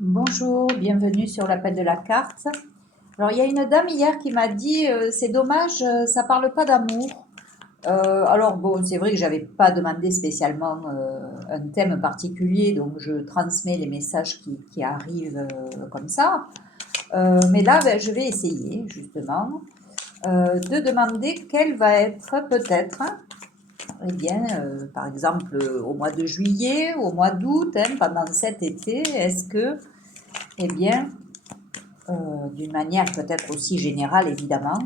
Bonjour, bienvenue sur l'appel de la carte. Alors, il y a une dame hier qui m'a dit c'est dommage, ça parle pas d'amour. Alors, bon, c'est vrai que j'avais pas demandé spécialement un thème particulier, donc je transmets les messages qui arrivent comme ça. Mais là, ben, je vais essayer justement de demander quel va être peut-être, eh bien, par exemple, au mois de juillet, au mois d'août, hein, pendant cet été, est-ce que, eh bien, d'une manière peut-être aussi générale évidemment,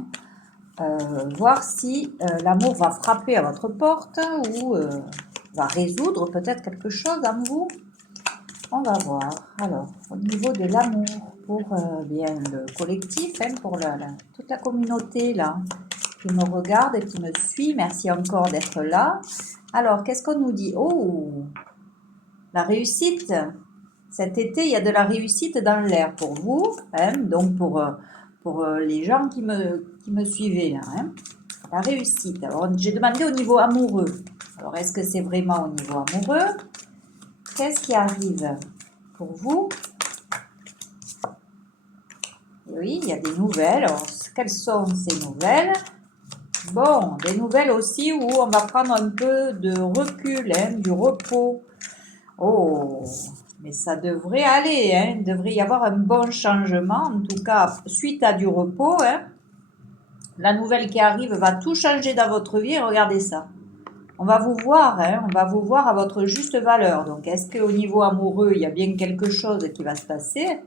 voir si l'amour va frapper à votre porte ou va résoudre peut-être quelque chose en vous. On va voir. Alors, au niveau de l'amour pour bien le collectif, hein, pour toute la communauté là qui me regarde et qui me suit, merci encore d'être là. Alors, qu'est-ce qu'on nous dit? Oh, la réussite. Cet été, il y a de la réussite dans l'air pour vous, hein, donc pour les gens qui me suivaient là. Hein. La réussite. Alors, j'ai demandé au niveau amoureux. Alors, est-ce que c'est vraiment au niveau amoureux? Qu'est-ce qui arrive pour vous? Et oui, il y a des nouvelles. Alors, quelles sont ces nouvelles? Bon, des nouvelles aussi où on va prendre un peu de recul, hein, du repos. Oh, mais ça devrait aller, hein. Il devrait y avoir un bon changement, en tout cas, suite à du repos, hein. La nouvelle qui arrive va tout changer dans votre vie, regardez ça. On va vous voir, hein, on va vous voir à votre juste valeur. Donc, est-ce qu'au niveau amoureux, il y a bien quelque chose qui va se passer?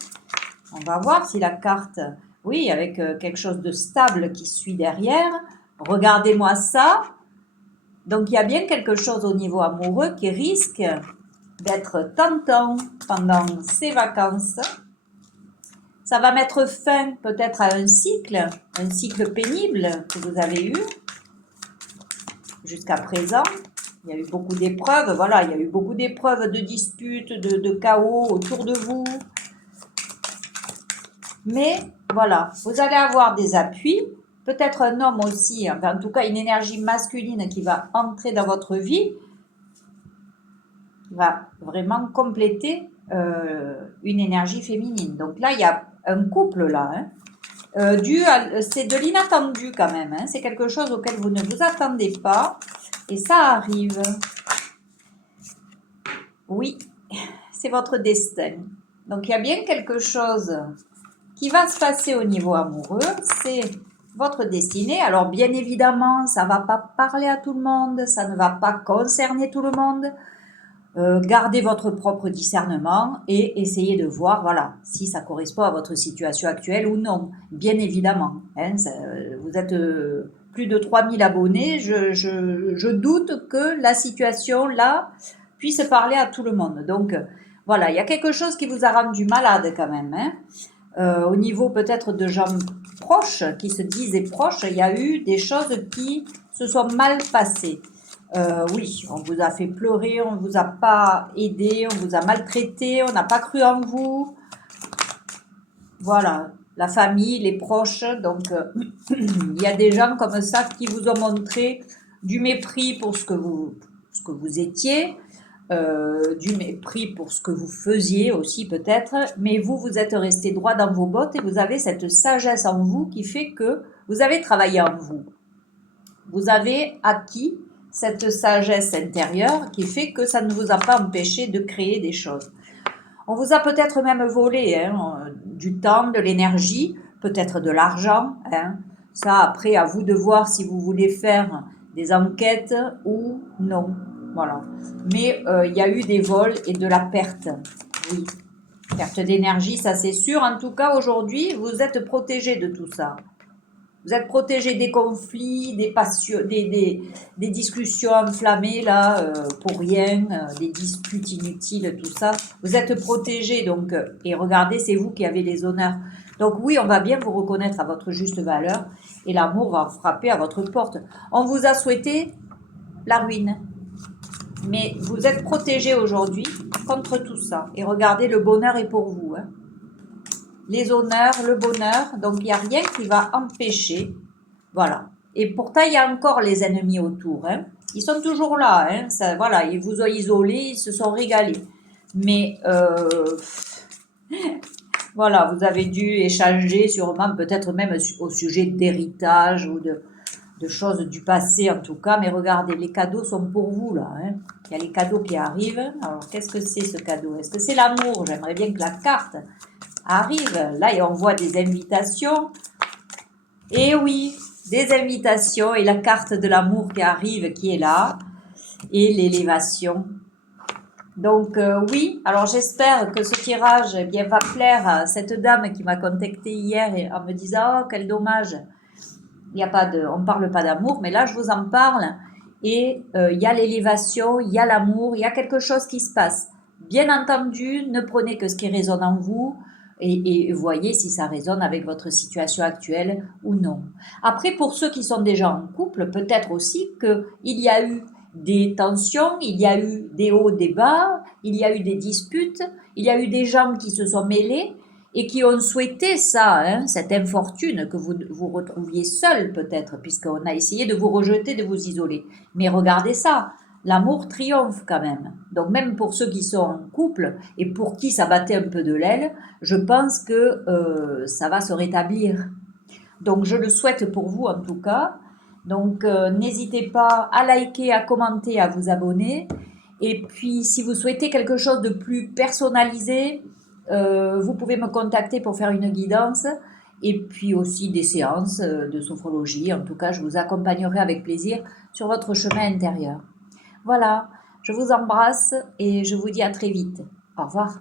On va voir si la carte, oui, avec quelque chose de stable qui suit derrière. Regardez-moi ça. Donc, il y a bien quelque chose au niveau amoureux qui risque d'être tentant pendant ces vacances. Ça va mettre fin peut-être à un cycle pénible que vous avez eu jusqu'à présent. Il y a eu beaucoup d'épreuves, voilà, il y a eu beaucoup d'épreuves, de disputes, de chaos autour de vous. Mais voilà, vous allez avoir des appuis, peut-être un homme aussi, enfin, en tout cas une énergie masculine qui va entrer dans votre vie, va vraiment compléter une énergie féminine. Donc là, il y a un couple là, hein. C'est de l'inattendu quand même, hein. C'est quelque chose auquel vous ne vous attendez pas et ça arrive. Oui, c'est votre destin. Donc il y a bien quelque chose qui va se passer au niveau amoureux, c'est votre destinée. Alors bien évidemment, ça ne va pas parler à tout le monde, ça ne va pas concerner tout le monde. Gardez votre propre discernement et essayez de voir, voilà, si ça correspond à votre situation actuelle ou non. Bien évidemment, hein, vous êtes plus de 3000 abonnés, je doute que la situation là puisse parler à tout le monde. Donc voilà, il y a quelque chose qui vous a rendu malade quand même, hein. Au niveau peut-être de gens proches, qui se disaient proches, il y a eu des choses qui se sont mal passées. Oui, on vous a fait pleurer, on ne vous a pas aidé, on vous a maltraité, on n'a pas cru en vous. Voilà, la famille, les proches. Donc, il y a des gens comme ça qui vous ont montré du mépris pour ce que vous étiez, du mépris pour ce que vous faisiez aussi peut-être, mais vous êtes resté droit dans vos bottes et vous avez cette sagesse en vous qui fait que vous avez travaillé en vous. Vous avez acquis cette sagesse intérieure qui fait que ça ne vous a pas empêché de créer des choses. On vous a peut-être même volé du temps, de l'énergie, peut-être de l'argent. Hein. Ça, après, à vous de voir si vous voulez faire des enquêtes ou non. Voilà. Mais il y a eu des vols et de la perte. Oui. Perte d'énergie, ça c'est sûr. En tout cas, aujourd'hui, vous êtes protégé de tout ça. Vous êtes protégé des conflits, des passions, des discussions enflammées là pour rien, des disputes inutiles, tout ça. Vous êtes protégé donc et regardez, c'est vous qui avez les honneurs. Donc oui, on va bien vous reconnaître à votre juste valeur et l'amour va frapper à votre porte. On vous a souhaité la ruine, mais vous êtes protégé aujourd'hui contre tout ça. Et regardez, le bonheur est pour vous. Hein. Les honneurs, le bonheur, donc il n'y a rien qui va empêcher. Voilà. Et pourtant, il y a encore les ennemis autour. Hein. Ils sont toujours là. Hein. Ça, voilà, ils vous ont isolé, ils se sont régalés. Mais Voilà, vous avez dû échanger sûrement, peut-être même au sujet d'héritage ou de choses du passé en tout cas. Mais regardez, les cadeaux sont pour vous là, hein. Il y a les cadeaux qui arrivent. Alors, qu'est-ce que c'est ce cadeau? Est-ce que c'est l'amour? J'aimerais bien que la carte arrive. Là, et on voit des invitations. Et oui, des invitations et la carte de l'amour qui arrive, qui est là. Et l'élévation. Donc oui, alors j'espère que ce tirage eh bien, va plaire à cette dame qui m'a contacté hier en me disant oh quel dommage, il y a pas de, on ne parle pas d'amour, mais là je vous en parle et il y a l'élévation, il y a l'amour, il y a quelque chose qui se passe. Bien entendu, ne prenez que ce qui résonne en vous et voyez si ça résonne avec votre situation actuelle ou non. Après, pour ceux qui sont déjà en couple, peut-être aussi qu'il y a eu des tensions, il y a eu des hauts, des bas, il y a eu des disputes, il y a eu des gens qui se sont mêlés et qui ont souhaité ça, hein, cette infortune, que vous vous retrouviez seul peut-être, puisqu'on a essayé de vous rejeter, de vous isoler. Mais regardez ça, l'amour triomphe quand même. Donc même pour ceux qui sont en couple et pour qui ça battait un peu de l'aile, je pense que ça va se rétablir. Donc je le souhaite pour vous en tout cas. Donc n'hésitez pas à liker, à commenter, à vous abonner. Et puis si vous souhaitez quelque chose de plus personnalisé, vous pouvez me contacter pour faire une guidance. Et puis aussi des séances de sophrologie. En tout cas, je vous accompagnerai avec plaisir sur votre chemin intérieur. Voilà, je vous embrasse et je vous dis à très vite. Au revoir.